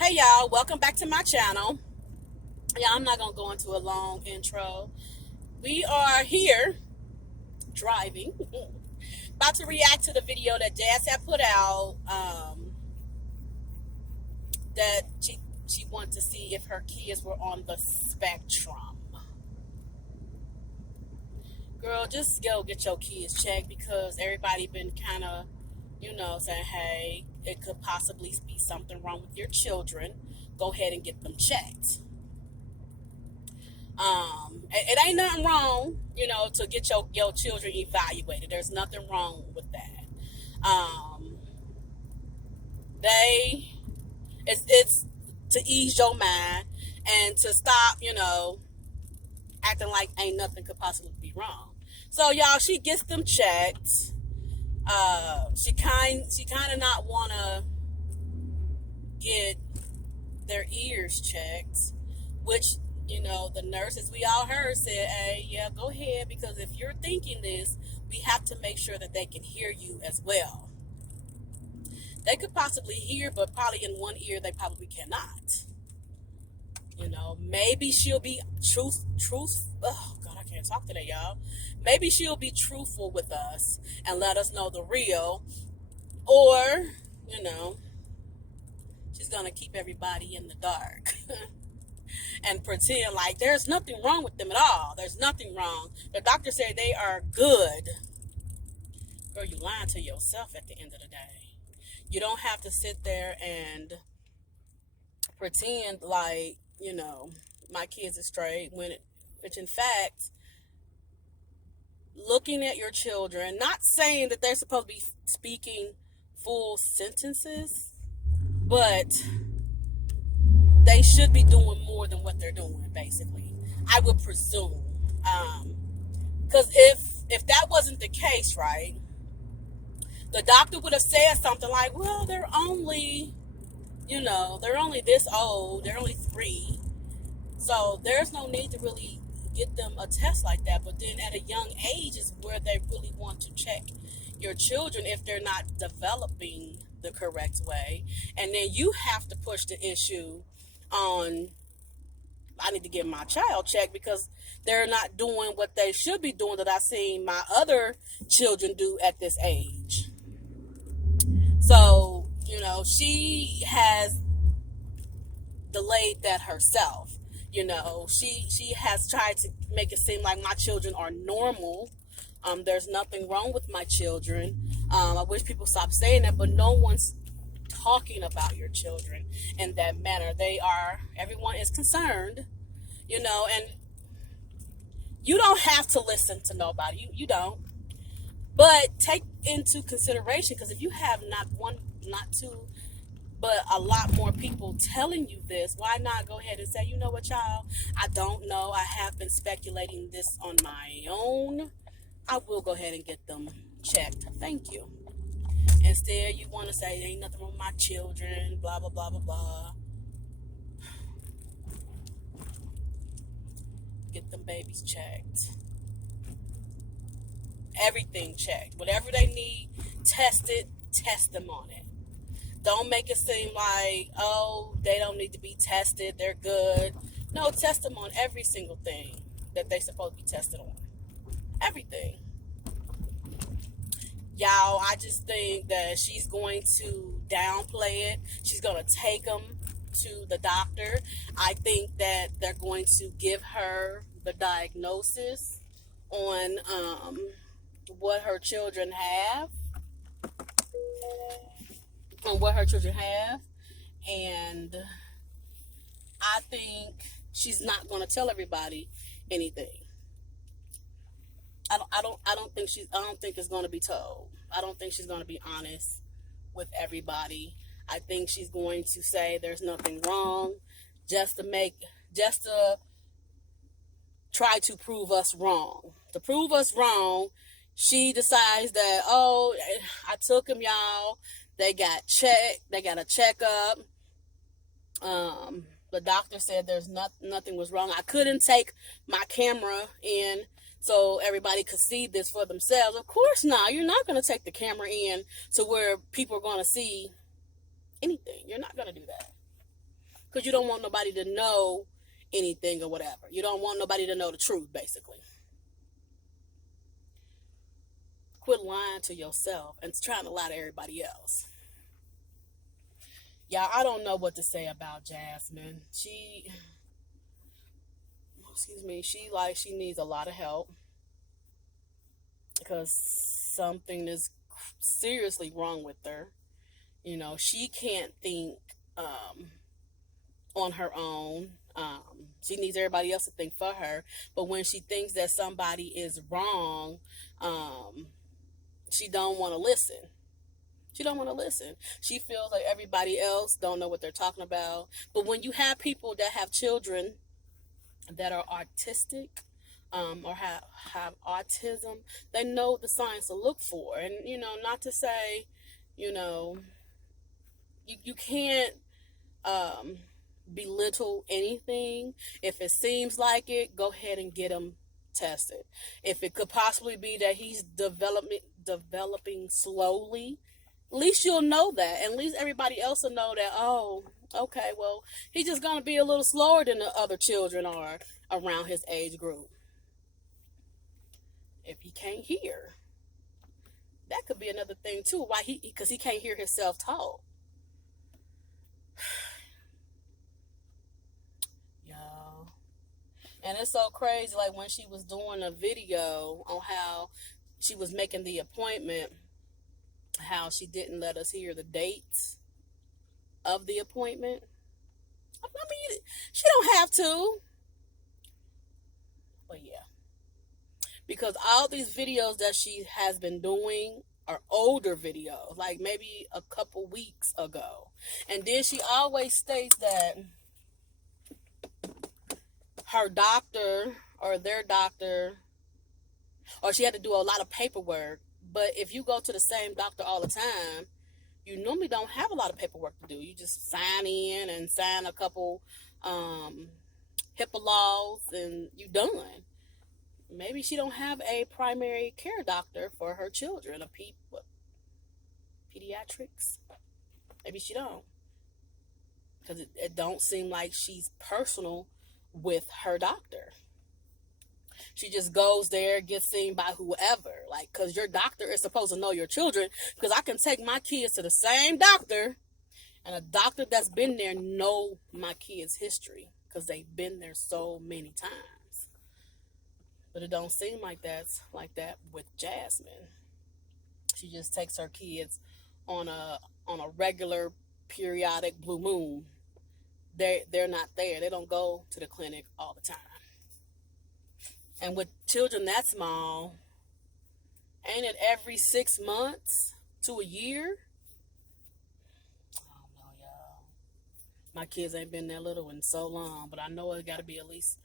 Hey y'all, welcome back to my channel. Yeah, I'm not gonna go into a long intro. We are here driving, about to react to the video that Jazz had put out. That she wanted to see if her kids were on the spectrum. Girl, just go get your kids checked because everybody been kind of, saying, hey, it could possibly be something wrong with your children. Go ahead and get them checked. It ain't nothing wrong, to get your children evaluated. There's nothing wrong with that. They, it's to ease your mind and to stop, acting like ain't nothing could possibly be wrong. So y'all, she gets them checked. She kind of not wanna get their ears checked, which the nurses we all heard said, hey, yeah, go ahead, because if you're thinking this, we have to make sure that they can hear you as well. They could possibly hear, but probably in one ear they probably cannot. Maybe she'll be truth. Oh God, I can't talk today, y'all. Maybe she'll be truthful with us and let us know the real, or she's gonna keep everybody in the dark. And pretend like there's nothing wrong with them at all. There's nothing wrong. The doctor said they are good. Girl, you lying to yourself at the end of the day. You don't have to sit there and pretend like, my kids are straight, which in fact, looking at your children, not saying that they're supposed to be speaking full sentences, but they should be doing more than what they're doing, basically. I would presume. Because if that wasn't the case, right, the doctor would have said something like, well, they're only this old. They're only 3. So there's no need to really get them a test like that. But then at a young age is where they really want to check your children if they're not developing the correct way. And then you have to push the issue on, I need to get my child checked because they're not doing what they should be doing that I've seen my other children do at this age. So, she has delayed that herself. She has tried to make it seem like my children are normal. There's nothing wrong with my children. I wish people stop saying that, but no one's talking about your children in that manner. Everyone is concerned, and you don't have to listen to nobody. You don't. But take into consideration, because if you have not one, not two, but a lot more people telling you this, why not go ahead and say, you know what, y'all? I don't know. I have been speculating this on my own. I will go ahead and get them checked. Thank you. Instead, you want to say, ain't nothing wrong with my children, blah, blah, blah, blah, blah. Get them babies checked. Everything checked. Whatever they need tested, test them on it. Don't make it seem like, oh, they don't need to be tested, they're good. No, test them on every single thing that they're supposed to be tested on. Everything. Y'all, I just think that she's going to downplay it. She's going to take them to the doctor. I think that they're going to give her the diagnosis on what her children have. And I think she's not going to tell everybody anything. I don't think it's going to be told. I don't think she's going to be honest with everybody. I think she's going to say there's nothing wrong just to try to prove us wrong. To prove us wrong, she decides that, oh, I took them, y'all. They got checked. They got a checkup. The doctor said nothing was wrong. I couldn't take my camera in so everybody could see this for themselves. Of course not. You're not going to take the camera in to where people are going to see anything. You're not going to do that. because you don't want nobody to know anything or whatever. You don't want nobody to know the truth, basically. Quit lying to yourself and trying to lie to everybody else. Yeah, I don't know what to say about Jasmine. She needs a lot of help because something is seriously wrong with her. She can't think on her own. She needs everybody else to think for her. But when she thinks that somebody is wrong, she don't want to listen. She don't want to listen. She feels like everybody else don't know what they're talking about. But when you have people that have children that are autistic, or have autism, they know the signs to look for. And, not to say, you can't belittle anything. If it seems like it, go ahead and get him tested. If it could possibly be that he's developing slowly, at least you'll know that. And at least everybody else will know that, oh, okay, well, he's just going to be a little slower than the other children are around his age group. If he can't hear, that could be another thing too. Why because he can't hear himself talk. Y'all. And it's so crazy, like when she was doing a video on how she was making the appointment, how she didn't let us hear the dates of the appointment. I mean, she don't have to. But yeah. Because all these videos that she has been doing are older videos, like maybe a couple weeks ago. And then she always states that her doctor or their doctor, or she had to do a lot of paperwork. But if you go to the same doctor all the time, you normally don't have a lot of paperwork to do. You just sign in and sign a couple HIPAA laws and you done. Maybe she don't have a primary care doctor for her children, pediatrics. Maybe she don't, because it don't seem like she's personal with her doctor. She just goes there, gets seen by whoever, like, because your doctor is supposed to know your children. Because I can take my kids to the same doctor, and a doctor that's been there know my kids' history because they've been there so many times. But it don't seem like that's like that with Jasmine. She just takes her kids on a regular periodic blue moon. They're not there. They don't go to the clinic all the time. And with children that small, ain't it every 6 months to a year? I don't know, y'all. My kids ain't been that little in so long, but I know it got to be at least,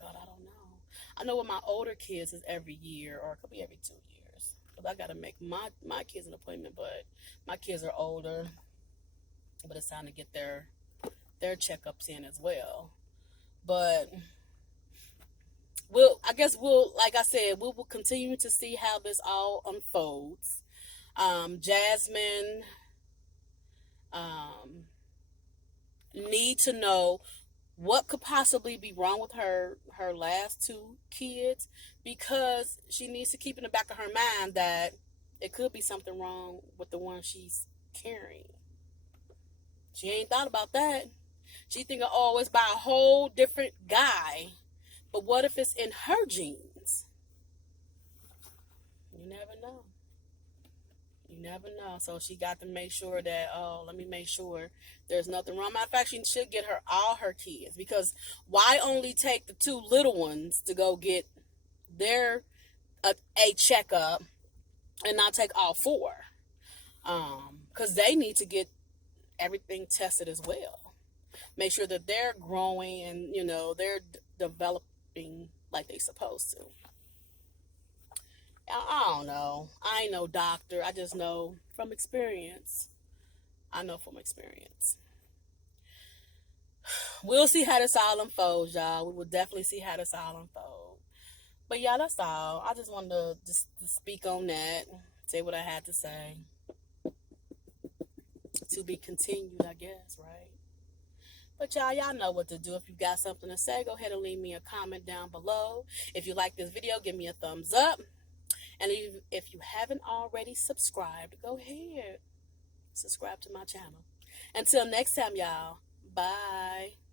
God, I don't know. I know with my older kids is every year, or it could be every 2 years. But I got to make my kids an appointment, but my kids are older. But it's time to get their checkups in as well. But like I said, we will continue to see how this all unfolds. Jasmine need to know what could possibly be wrong with her last 2 kids, because she needs to keep in the back of her mind that it could be something wrong with the one she's carrying. She ain't thought about that. She thinking, oh, it's by a whole different guy. But what if it's in her genes? You never know. You never know. So she got to make sure that, let me make sure there's nothing wrong. Matter of fact, she should get all her kids. Because why only take the 2 little ones to go get their a checkup and not take all 4? Because they need to get everything tested as well. Make sure that they're growing and, they're developing like they're supposed to. I don't know. I ain't no doctor. I just know from experience. We'll see how this all unfolds, y'all. We will definitely see how this all unfolds. But yeah, that's all. I just wanted to just speak on that, say what I had to say. to be continued, I guess, right? But y'all know what to do. If you got something to say, go ahead and leave me a comment down below. If you like this video, give me a thumbs up. And if you haven't already subscribed, go ahead. Subscribe to my channel. Until next time, y'all. Bye.